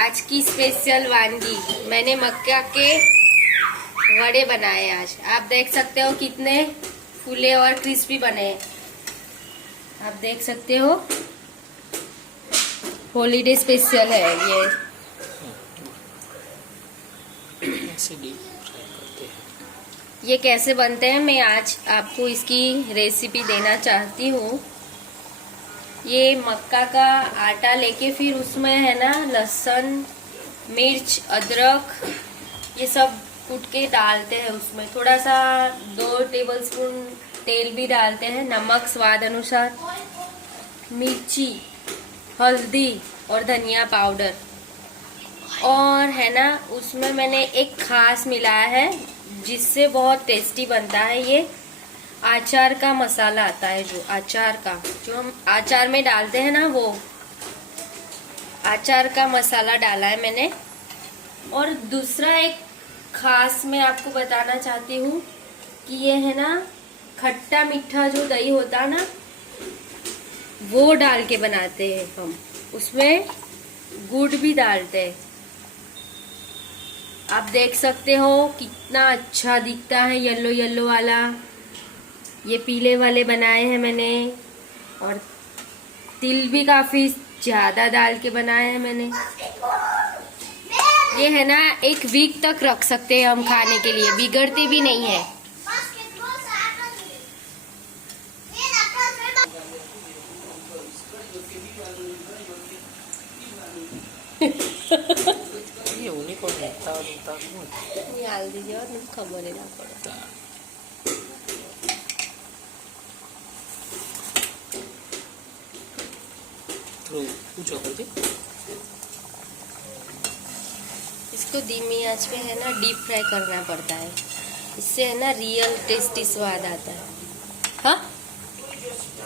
आज की स्पेशल वानगी मैंने मक्का के वड़े बनाए आज। आप देख सकते हो कितने फूले और क्रिस्पी बने हैं। आप देख सकते हो हॉलीडे स्पेशल है ये। ये कैसे बनते हैं मैं आज आपको इसकी रेसिपी देना चाहती हूँ। ये मक्का का आटा लेके फिर उसमें है ना लहसुन, मिर्च, अदरक ये सब कूट के डालते हैं। उसमें थोड़ा सा 2 टेबलस्पून तेल भी डालते हैं, नमक स्वाद अनुसार, मिर्ची, हल्दी और धनिया पाउडर। और है ना उसमें मैंने एक खास मिलाया है जिससे बहुत टेस्टी बनता है। ये आचार का मसाला आता है, जो आचार का जो हम आचार में डालते हैं ना, वो आचार का मसाला डाला है मैंने। और दूसरा एक खास मैं आपको बताना चाहती हूँ कि ये है ना खट्टा मीठा जो दही होता है ना, वो डाल के बनाते हैं हम। उसमें गुड़ भी डालते हैं। आप देख सकते हो कितना अच्छा दिखता है, येलो येलो वाला। ये पीले वाले बनाए हैं मैंने, और तिल भी काफी ज्यादा डाल के बनाए हैं मैंने। ये है ना 1 वीक तक रख सकते हैं हम खाने के लिए, बिगड़ते भी नहीं है। डाल दीजिए और खबर है ना पड़ता। इसको धीमी आंच पे है ना डीप फ्राई करना पड़ता है, इससे है ना रियल टेस्टी स्वाद आता है। हाँ।